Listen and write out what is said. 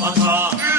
我操！